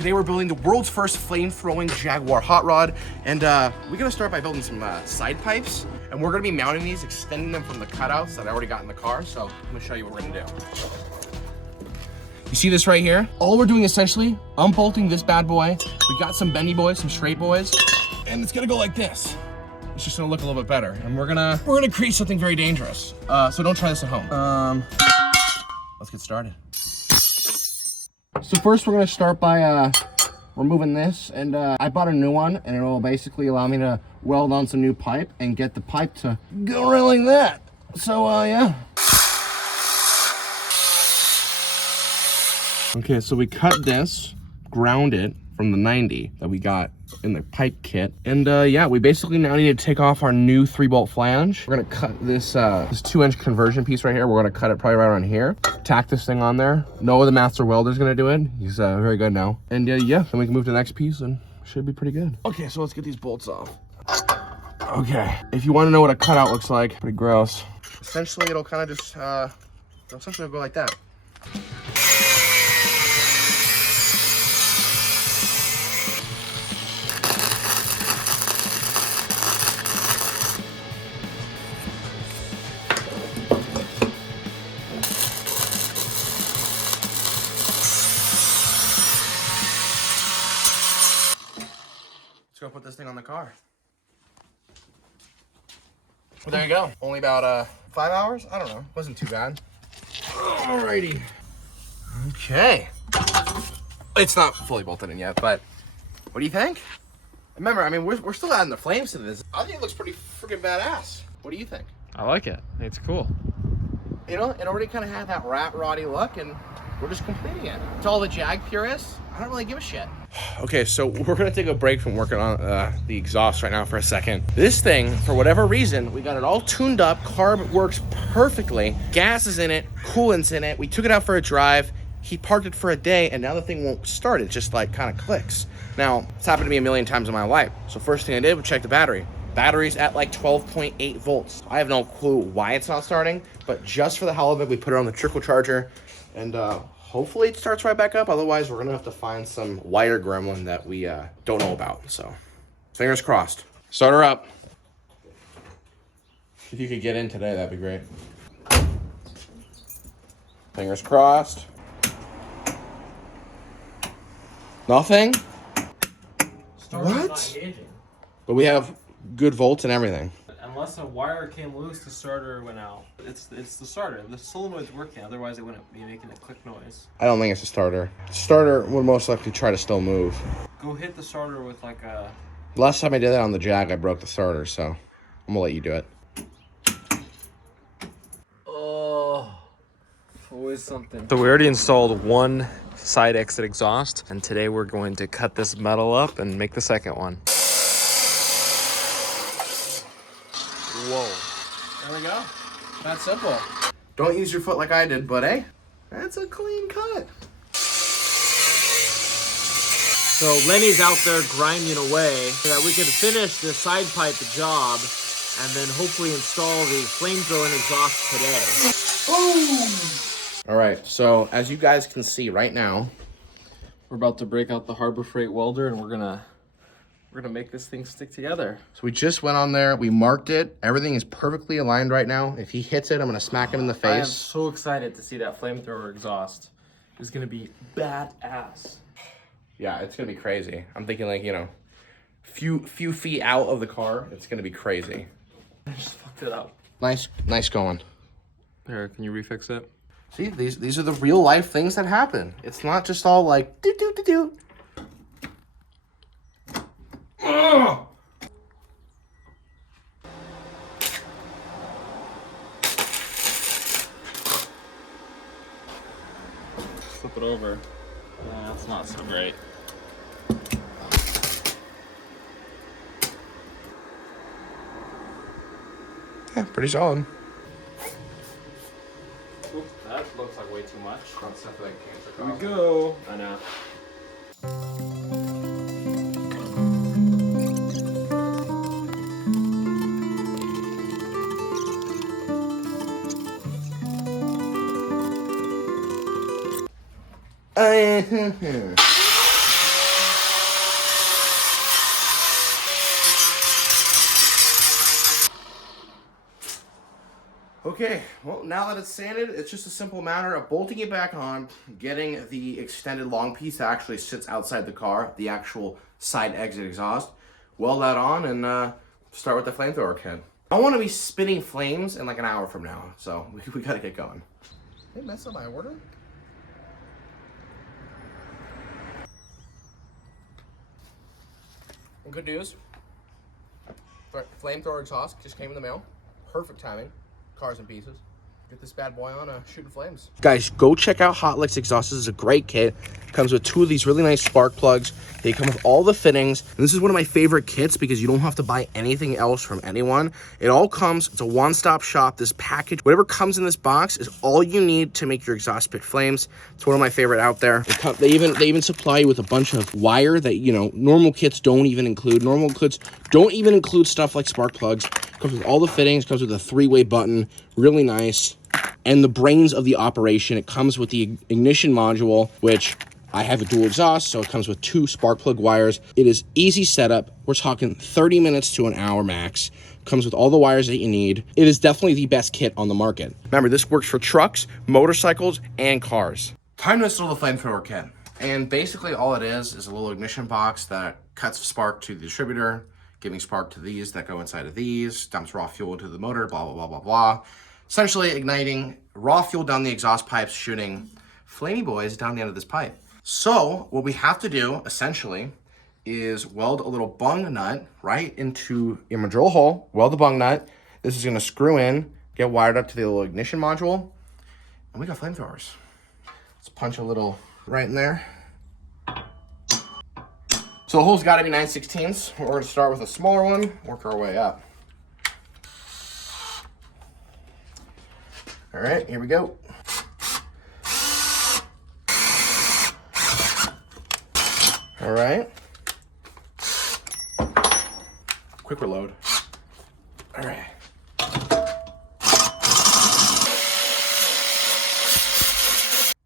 Today we're building the world's first flame-throwing Jaguar hot rod, and we're gonna start by building some side pipes, and we're gonna be mounting these, extending them from the cutouts that I already got in the car. So I'm gonna show you what we're gonna do. You see this right here? All we're doing essentially, unbolting this bad boy. We got some bendy boys, some straight boys, and it's gonna go like this. It's just gonna look a little bit better, and we're gonna create something very dangerous. So don't try this at home. Let's get started. So first we're gonna start by removing this, and I bought a new one, and it will basically allow me to weld on some new pipe and get the pipe to go right like that. So yeah. Okay, so we cut this, ground it from the 90 that we got in the pipe kit, and yeah, we basically now need to take off our new 3-bolt flange. We're gonna cut this 2-inch conversion piece right here. We're gonna cut it probably right around here. Tack this thing on there. Noah, the master welder, is gonna do it. He's very good now. And yeah, then we can move to the next piece, and should be pretty good. Okay, so let's get these bolts off. Okay, if you want to know what a cutout looks like, pretty gross. Essentially, it'll kind of just essentially go like that. Let's go put this thing on the car. Well, there you go. Only about 5 hours? I don't know. Wasn't too bad. Alrighty. Okay. It's not fully bolted in yet, but what do you think? Remember, I mean, we're still adding the flames to this. I think it looks pretty freaking badass. What do you think? I like it. It's cool. You know, it already kind of had that rat roddy look, and we're just completing it. To all the Jag purists, I don't really give a shit. Okay, so we're gonna take a break from working on the exhaust right now for a second. This thing, for whatever reason, we got it all tuned up. Carb works perfectly. Gas is in it, coolant's in it. We took it out for a drive. He parked it for a day, and now the thing won't start. It just like kind of clicks. Now, it's happened to me a million times in my life. So first thing I did was check the battery. Battery's at like 12.8 volts. I have no clue why it's not starting, but just for the hell of it, we put it on the trickle charger, and hopefully it starts right back up. Otherwise, we're gonna have to find some wire gremlin that we don't know about. So fingers crossed. Start her up. If you could get in today, that'd be great. Fingers crossed. Nothing? What? But we have good volts and everything. Unless a wire came loose, the starter went out. It's the starter. The solenoid's working, otherwise it wouldn't be making a click noise. I don't think it's a starter. Starter would most likely try to still move. Go hit the starter with like a... Last time I did that on the Jag, I broke the starter, so I'm gonna let you do it. Oh, always something. So we already installed one side exit exhaust, and today we're going to cut this metal up and make the second one. Whoa. There we go. That's simple. Don't use your foot like I did, but hey, that's a clean cut. So Lenny's out there grinding away so that we can finish the side pipe job and then hopefully install the flamethrowing exhaust today. Boom! All right, so as you guys can see right now, we're about to break out the Harbor Freight welder, and we're gonna make this thing stick together. So we just went on there, we marked it. Everything is perfectly aligned right now. If he hits it, I'm gonna smack him in the face. I am so excited to see that flamethrower exhaust. It's gonna be badass. Yeah, it's gonna be crazy. I'm thinking like, you know, few feet out of the car, it's gonna be crazy. I just fucked it up. Nice going. Here, can you refix it? See, these are the real life things that happen. It's not just all like do do do do. Ugh! Flip it over. Yeah, that's not so great. Yeah, pretty solid. Oops, that looks like way too much. That's definitely cancer. Here we go. I know. Okay, well, now that it's sanded, it's just a simple matter of bolting it back on, getting the extended long piece that actually sits outside the car, the actual side exit exhaust, weld that on, and start with the flamethrower kit. I want to be spitting flames in like an hour from now, so we gotta get going. Hey, mess up my order? Good news. Flamethrower exhaust just came in the mail. Perfect timing. Cars in pieces. Get this bad boy on shooting flames. Guys, go check out Hot Licks Exhaust. This is a great kit. Comes with 2 of these really nice spark plugs. They come with all the fittings. And this is one of my favorite kits because you don't have to buy anything else from anyone. It all comes, it's a one-stop shop. This package, whatever comes in this box is all you need to make your exhaust spit flames. It's one of my favorite out there. They even supply you with a bunch of wire that, you know, normal kits don't even include. Normal kits don't even include stuff like spark plugs. Comes with all the fittings, comes with a 3-way button, really nice. And the brains of the operation, it comes with the ignition module, which I have a dual exhaust, so it comes with 2 spark plug wires. It is easy setup. We're talking 30 minutes to an hour max. Comes with all the wires that you need. It is definitely the best kit on the market. Remember, this works for trucks, motorcycles, and cars. Time to install the flamethrower kit. And basically all it is a little ignition box that cuts spark to the distributor, giving spark to these that go inside of these, dumps raw fuel into the motor, blah, blah, blah, blah, blah. Essentially igniting raw fuel down the exhaust pipes, shooting flamey boys down the end of this pipe. So what we have to do, essentially, is weld a little bung nut right into your drill hole, weld the bung nut. This is gonna screw in, get wired up to the little ignition module, and we got flamethrowers. Let's punch a little right in there. So the hole's gotta be 9/16. We're gonna start with a smaller one, work our way up. All right, here we go. All right. Quick reload. All right.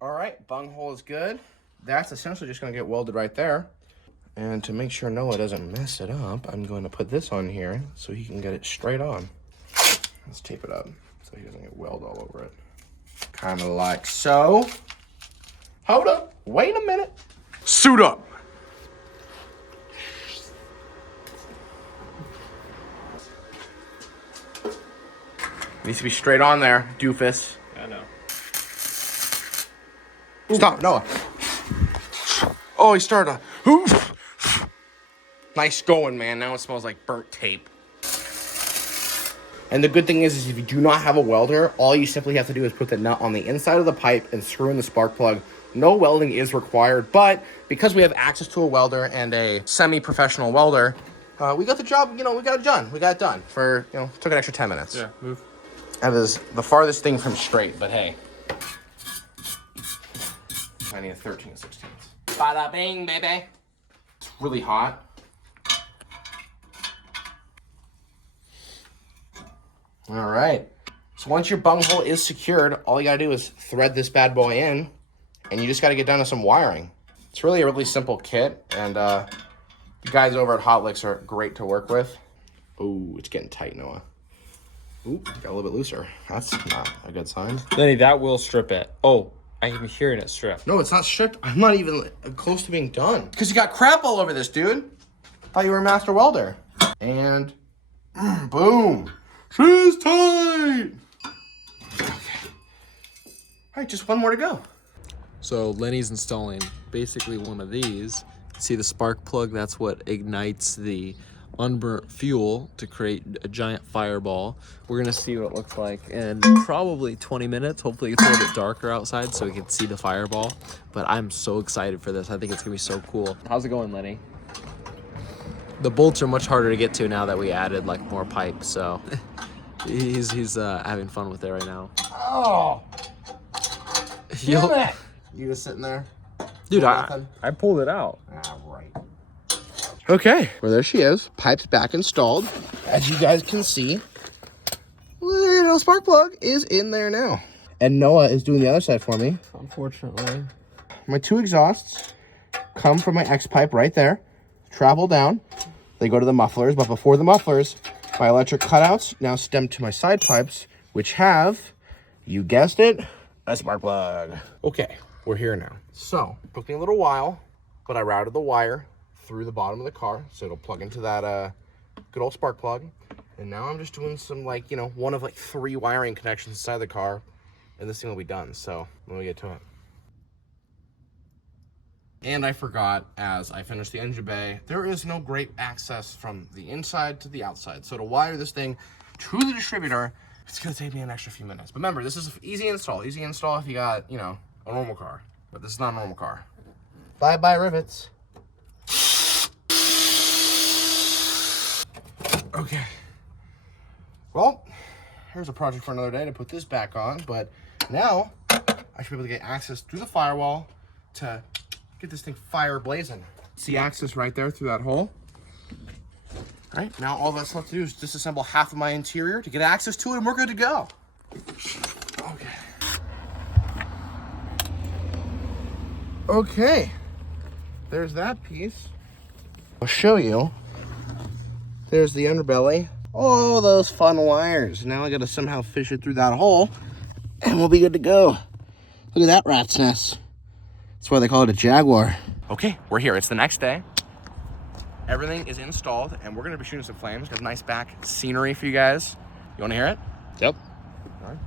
All right, bung hole is good. That's essentially just gonna get welded right there. And to make sure Noah doesn't mess it up, I'm going to put this on here so he can get it straight on. Let's tape it up so he doesn't get weld all over it. Kind of like so. Hold up, wait a minute. Suit up. Needs to be straight on there, doofus. I know. Stop, Noah. Oh, he started a, oof. Nice going, man. Now it smells like burnt tape. And the good thing is if you do not have a welder, all you simply have to do is put the nut on the inside of the pipe and screw in the spark plug. No welding is required, but because we have access to a welder and a semi-professional welder, we got the job, we got it done. We got it done for, took an extra 10 minutes. Yeah, move. That is the farthest thing from straight, but hey. I need a 13/16. Bada bing, baby. It's really hot. All right. So once your bung hole is secured, all you gotta do is thread this bad boy in, and you just gotta get down to some wiring. It's really a really simple kit, and the guys over at Hot Licks are great to work with. Oh, it's getting tight, Noah. Ooh, got a little bit looser. That's not a good sign. Lenny, that will strip it. Oh, I am hearing it strip. No, it's not stripped. I'm not even close to being done. Because you got crap all over this, dude. Thought you were a master welder. And boom. She's tight. Okay. All right, just one more to go. So Lenny's installing basically one of these. See the spark plug? That's what ignites the unburnt fuel to create a giant fireball. We're gonna see what it looks like in probably 20 minutes. Hopefully it's a little bit darker outside so we can see the fireball. But I'm so excited for this. I think it's gonna be so cool. How's it going, Lenny? The bolts are much harder to get to now that we added like more pipe, so he's having fun with it right now. Oh, damn it. You just sitting there? Dude, I pulled it out. Ah, right. Okay, well there she is. Pipe's back installed. As you guys can see, little spark plug is in there now. And Noah is doing the other side for me. Unfortunately. My 2 exhausts come from my X pipe right there, travel down. They go to the mufflers, but before the mufflers, my electric cutouts now stem to my side pipes, which have, you guessed it, a spark plug. Okay, we're here now. So, took me a little while, but I routed the wire through the bottom of the car, so it'll plug into that good old spark plug. And now I'm just doing some, like, you know, one of like 3 wiring connections inside the car, and this thing will be done. So, let me get to it. And I forgot, as I finished the engine bay, there is no great access from the inside to the outside. So to wire this thing to the distributor, it's gonna take me an extra few minutes. But remember, this is easy install if you got, you know, a normal car. But this is not a normal car. Bye-bye rivets. Okay. Well, here's a project for another day to put this back on, but now I should be able to get access through the firewall to get this thing fire blazing. See access right there through that hole. All right, now all that's left to do is disassemble half of my interior to get access to it, and we're good to go. Okay. Okay, there's that piece. I'll show you. There's the underbelly. All those fun wires. Now I gotta somehow fish it through that hole, and we'll be good to go. Look at that rat's nest. That's why they call it a Jaguar. Okay, we're here. It's the next day. Everything is installed, and we're gonna be shooting some flames. Got a nice back scenery for you guys. You wanna hear it? Yep. All right.